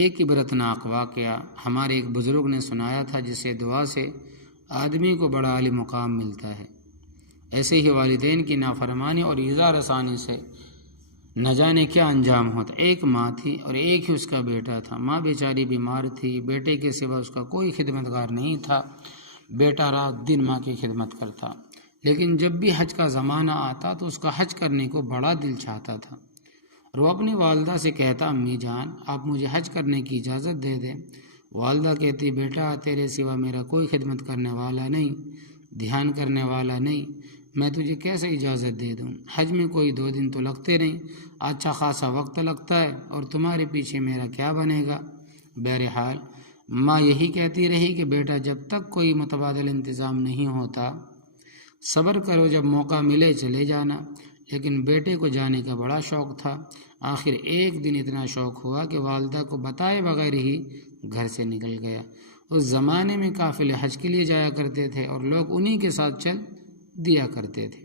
ایک عبرتناک واقعہ ہمارے ایک بزرگ نے سنایا تھا، جسے دعا سے آدمی کو بڑا عالی مقام ملتا ہے۔ ایسے ہی والدین کی نافرمانی اور ایذا رسانی سے نہ جانے کیا انجام ہوتا۔ ایک ماں تھی اور ایک ہی اس کا بیٹا تھا۔ ماں بیچاری بیمار تھی، بیٹے کے سوا اس کا کوئی خدمتگار نہیں تھا۔ بیٹا رات دن ماں کی خدمت کرتا، لیکن جب بھی حج کا زمانہ آتا تو اس کا حج کرنے کو بڑا دل چاہتا تھا، اور وہ اپنی والدہ سے کہتا، امی جان آپ مجھے حج کرنے کی اجازت دے دیں۔ والدہ کہتی، بیٹا تیرے سوا میرا کوئی خدمت کرنے والا نہیں، دھیان کرنے والا نہیں، میں تجھے کیسے اجازت دے دوں؟ حج میں کوئی 2 دن تو لگتے نہیں، اچھا خاصا وقت لگتا ہے، اور تمہارے پیچھے میرا کیا بنے گا؟ بہرحال ماں یہی کہتی رہی کہ بیٹا جب تک کوئی متبادل انتظام نہیں ہوتا صبر کرو، جب موقع ملے چلے جانا۔ لیکن بیٹے کو جانے کا بڑا شوق تھا۔ آخر ایک دن اتنا شوق ہوا کہ والدہ کو بتائے بغیر ہی گھر سے نکل گیا۔ اس زمانے میں قافلے حج کے لیے جایا کرتے تھے اور لوگ انہی کے ساتھ چل دیا کرتے تھے،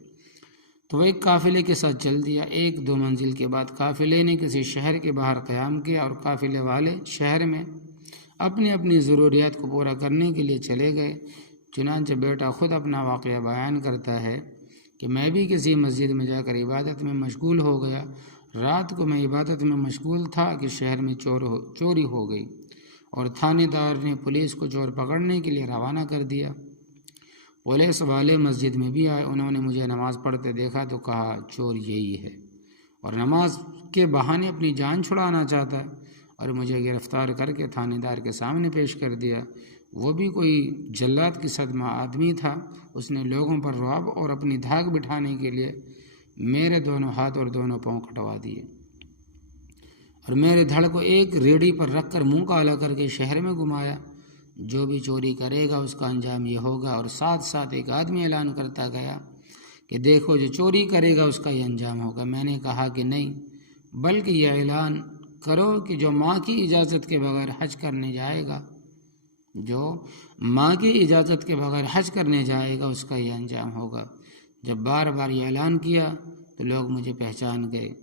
تو وہ ایک قافلے کے ساتھ چل دیا۔ 1-2 منزل کے بعد قافلے نے کسی شہر کے باہر قیام کیا، اور قافلے والے شہر میں اپنی اپنی ضروریات کو پورا کرنے کے لیے چلے گئے۔ چنانچہ بیٹا خود اپنا واقعہ بیان کرتا ہے کہ میں بھی کسی مسجد میں جا کر عبادت میں مشغول ہو گیا۔ رات کو میں عبادت میں مشغول تھا کہ شہر میں چوری ہو گئی، اور تھانے دار نے پولیس کو چور پکڑنے کے لیے روانہ کر دیا۔ پولیس والے مسجد میں بھی آئے، انہوں نے مجھے نماز پڑھتے دیکھا تو کہا چور یہی ہے، اور نماز کے بہانے اپنی جان چھڑانا چاہتا ہے، اور مجھے گرفتار کر کے تھانے دار کے سامنے پیش کر دیا۔ وہ بھی کوئی جلاد کی صدمہ آدمی تھا۔ اس نے لوگوں پر رعب اور اپنی دھاک بٹھانے کے لیے میرے دونوں ہاتھ اور دونوں پاؤں کٹوا دیے، اور میرے دھڑ کو ایک ریڑھی پر رکھ کر منہ کالا کر کے شہر میں گھمایا۔ جو بھی چوری کرے گا اس کا انجام یہ ہوگا، اور ساتھ ساتھ ایک آدمی اعلان کرتا گیا کہ دیکھو جو چوری کرے گا اس کا یہ انجام ہوگا۔ میں نے کہا کہ نہیں، بلکہ یہ اعلان کرو کہ جو ماں کی اجازت کے بغیر حج کرنے جائے گا، جو ماں کی اجازت کے بغیر حج کرنے جائے گا اس کا یہ انجام ہوگا۔ جب بار بار یہ اعلان کیا تو لوگ مجھے پہچان گئے،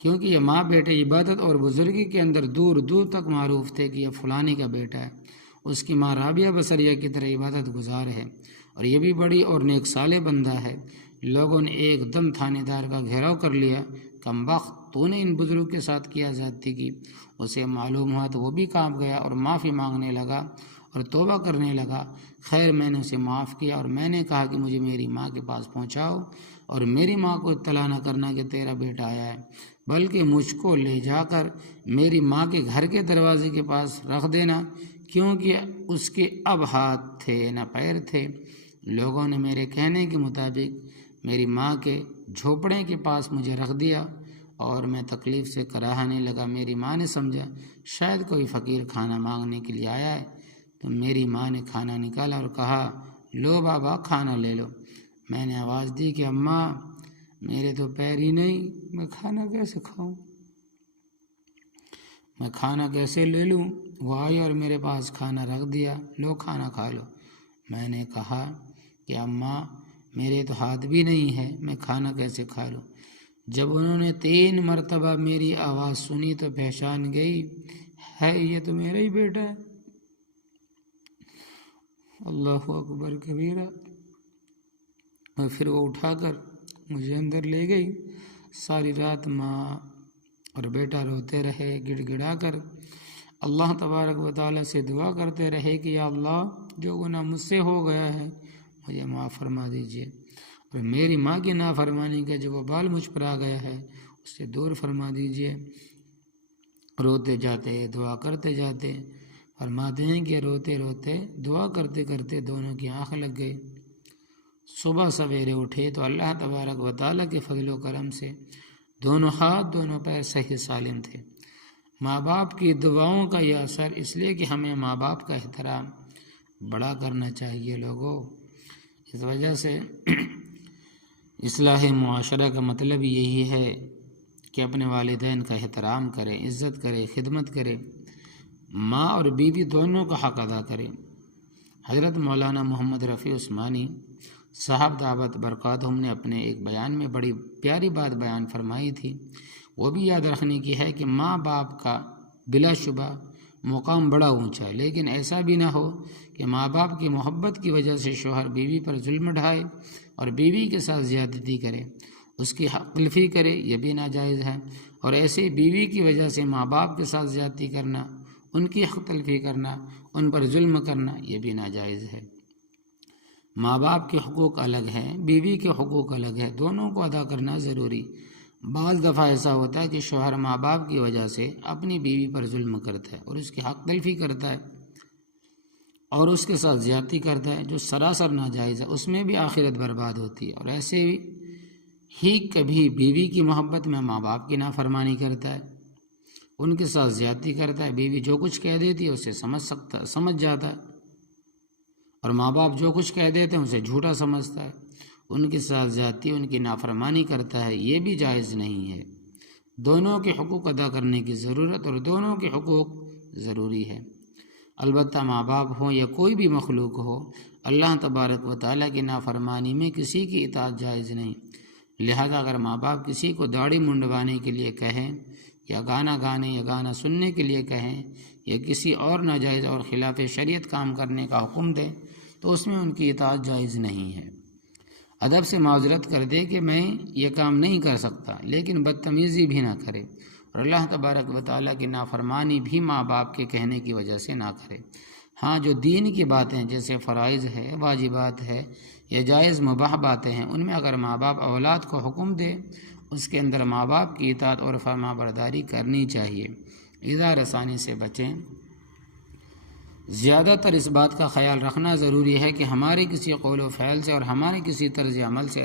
کیونکہ یہ ماں بیٹے عبادت اور بزرگی کے اندر دور دور تک معروف تھے کہ یہ فلانی کا بیٹا ہے۔ اس کی ماں رابعہ بصریہ کی طرح عبادت گزار ہے، اور یہ بھی بڑی اور نیک صالح بندہ ہے۔ لوگوں نے ایک دم تھانے دار کا گھیراؤ کر لیا۔ کم بخت، تو نے ان بزرگ کے ساتھ کیا زیادتی کی؟ اسے معلوم ہوا تو وہ بھی کانپ گیا اور معافی مانگنے لگا اور توبہ کرنے لگا۔ خیر میں نے اسے معاف کیا، اور میں نے کہا کہ مجھے میری ماں کے پاس پہنچاؤ، اور میری ماں کو اطلاع نہ کرنا کہ تیرا بیٹا آیا ہے، بلکہ مجھ کو لے جا کر میری ماں کے گھر کے دروازے کے پاس رکھ دینا، کیونکہ اس کے اب ہاتھ تھے نہ پیر تھے۔ لوگوں نے میرے کہنے کے مطابق میری ماں کے جھوپڑے کے پاس مجھے رکھ دیا، اور میں تکلیف سے کراہنے لگا۔ میری ماں نے سمجھا شاید کوئی فقیر کھانا مانگنے کے لیے آیا ہے، تو میری ماں نے کھانا نکالا اور کہا، لو بابا کھانا لے لو۔ میں نے آواز دی کہ اماں میرے تو پیر ہی نہیں، میں کھانا کیسے کھاؤں، میں کھانا کیسے لے لوں؟ وہ آئی اور میرے پاس کھانا رکھ دیا، لو کھانا کھا لو۔ میں نے کہا کہ اماں میرے تو ہاتھ بھی نہیں ہے، میں کھانا کیسے کھا لوں؟ جب انہوں نے 3 مرتبہ میری آواز سنی تو پہچان گئی، ہے یہ تو میرا ہی بیٹا ہے۔ اللہ اکبر کبیرہ۔ اور پھر وہ اٹھا کر مجھے اندر لے گئی۔ ساری رات ماں اور بیٹا روتے رہے، گڑ گڑا کر اللہ تبارک و تعالیٰ سے دعا کرتے رہے کہ یا اللہ جو گناہ مجھ سے ہو گیا ہے مجھے معاف فرما دیجیے، اور میری ماں کی نافرمانی کا جو وبال مجھ پر آ گیا ہے اس سے دور فرما دیجیے۔ روتے جاتے، دعا کرتے جاتے، فرماتے ہیں کہ روتے روتے دعا کرتے کرتے دونوں کی آنکھ لگ گئی۔ صبح سویرے اٹھے تو اللہ تبارک و تعالیٰ کے فضل و کرم سے دونوں ہاتھ دونوں پیر صحیح سالم تھے۔ ماں باپ کی دعاؤں کا یہ اثر، اس لیے کہ ہمیں ماں باپ کا احترام بڑا کرنا چاہیے لوگوں۔ اس وجہ سے اصلاح معاشرہ کا مطلب یہی ہے کہ اپنے والدین کا احترام کرے، عزت کرے، خدمت کرے، ماں اور بیوی دونوں کا حق ادا کرے۔ حضرت مولانا محمد رفیع عثمانی صاحب دعوت برکاتہم نے اپنے ایک بیان میں بڑی پیاری بات بیان فرمائی تھی، وہ بھی یاد رکھنے کی ہے کہ ماں باپ کا بلا شبہ مقام بڑا اونچا ہے، لیکن ایسا بھی نہ ہو کہ ماں باپ کی محبت کی وجہ سے شوہر بیوی پر ظلم ڈھائے اور بیوی کے ساتھ زیادتی کرے، اس کی حق تلفی کرے، یہ بھی ناجائز ہے۔ اور ایسے بیوی کی وجہ سے ماں باپ کے ساتھ زیادتی کرنا، ان کی حق تلفی کرنا، ان پر ظلم کرنا، یہ بھی ناجائز ہے۔ ماں باپ کے حقوق الگ ہیں، بیوی کے حقوق الگ ہے، دونوں کو ادا کرنا ضروری۔ بعض دفعہ ایسا ہوتا ہے کہ شوہر ماں باپ کی وجہ سے اپنی بیوی پر ظلم کرتا ہے اور اس کی حق تلفی کرتا ہے اور اس کے ساتھ زیادتی کرتا ہے، جو سراسر ناجائز ہے، اس میں بھی آخرت برباد ہوتی ہے۔ اور ایسے ہی کبھی بیوی کی محبت میں ماں باپ کی نافرمانی کرتا ہے، ان کے ساتھ زیادتی کرتا ہے، بیوی جو کچھ کہہ دیتی ہے اسے سمجھ جاتا ہے، اور ماں باپ جو کچھ کہہ دیتے ہیں اسے جھوٹا سمجھتا ہے، ان کے ساتھ زیادتی، ان کی نافرمانی کرتا ہے، یہ بھی جائز نہیں ہے۔ دونوں کے حقوق ادا کرنے کی ضرورت اور دونوں کے حقوق ضروری ہے۔ البتہ ماں باپ ہوں یا کوئی بھی مخلوق ہو، اللہ تبارک و تعالیٰ کی نافرمانی میں کسی کی اطاعت جائز نہیں۔ لہذا اگر ماں باپ کسی کو داڑھی منڈوانے کے لیے کہیں یا گانا گانے یا گانا سننے کے لیے کہیں یا کسی اور ناجائز اور خلاف شریعت کام کرنے کا حکم دیں تو اس میں ان کی اطاعت جائز نہیں ہے۔ ادب سے معذرت کر دے کہ میں یہ کام نہیں کر سکتا، لیکن بدتمیزی بھی نہ کرے، اور اللہ تبارک و تعالیٰ کی نافرمانی بھی ماں باپ کے کہنے کی وجہ سے نہ کرے۔ ہاں، جو دین کی باتیں جیسے فرائض ہے، واجبات ہے یا جائز مباح باتیں ہیں، ان میں اگر ماں باپ اولاد کو حکم دے، اس کے اندر ماں باپ کی اطاعت اور فرما برداری کرنی چاہیے۔ اظہار رسانی سے بچیں۔ زیادہ تر اس بات کا خیال رکھنا ضروری ہے کہ ہمارے کسی قول و فعل سے اور ہمارے کسی طرز عمل سے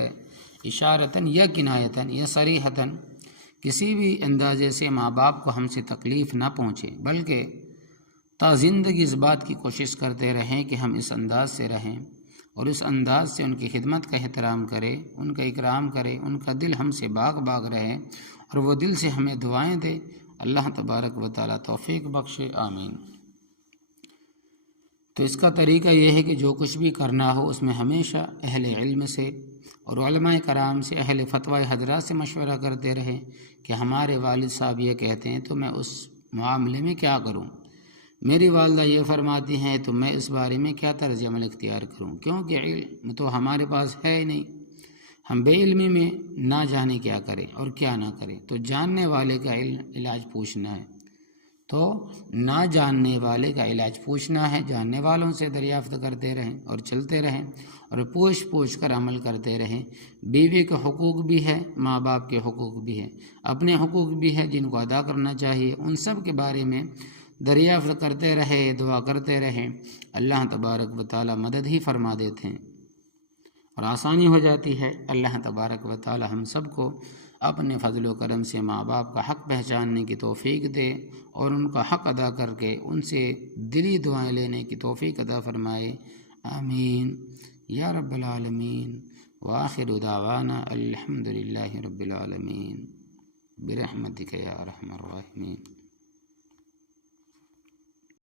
اشارتاً یا کنایتاً یا صریحتاً کسی بھی اندازے سے ماں باپ کو ہم سے تکلیف نہ پہنچے، بلکہ تا زندگی اس بات کی کوشش کرتے رہیں کہ ہم اس انداز سے رہیں اور اس انداز سے ان کی خدمت کا احترام کرے، ان کا اکرام کرے، ان کا دل ہم سے باغ رہے اور وہ دل سے ہمیں دعائیں دے۔ اللہ تبارک و تعالیٰ توفیق بخشے، آمین۔ تو اس کا طریقہ یہ ہے کہ جو کچھ بھی کرنا ہو اس میں ہمیشہ اہل علم سے اور علماء کرام سے، اہل فتوی حضرات سے مشورہ کرتے رہیں کہ ہمارے والد صاحب یہ کہتے ہیں تو میں اس معاملے میں کیا کروں، میری والدہ یہ فرماتی ہیں تو میں اس بارے میں کیا طرز عمل اختیار کروں، کیونکہ علم تو ہمارے پاس ہے ہی نہیں، ہم بے علمی میں نہ جانے کیا کریں اور کیا نہ کریں۔ تو جاننے والے کا علاج پوچھنا ہے، تو نہ جاننے والے کا علاج پوچھنا ہے، جاننے والوں سے دریافت کرتے رہیں اور چلتے رہیں اور پوچھ کر عمل کرتے رہیں۔ بیوی کے حقوق بھی ہے، ماں باپ کے حقوق بھی ہیں، اپنے حقوق بھی ہیں جن کو ادا کرنا چاہیے، ان سب کے بارے میں دریافت کرتے رہے، دعا کرتے رہیں، اللہ تبارک و تعالیٰ مدد ہی فرما دیتے ہیں اور آسانی ہو جاتی ہے۔ اللہ تبارک و تعالیٰ ہم سب کو اپنے فضل و کرم سے ماں باپ کا حق پہچاننے کی توفیق دے اور ان کا حق ادا کر کے ان سے دلی دعائیں لینے کی توفیق عطا فرمائے، آمین یا رب العالمین۔ وآخر دعوانا الحمد للہ رب العالمین، برحمتک یا ارحم الراحمین۔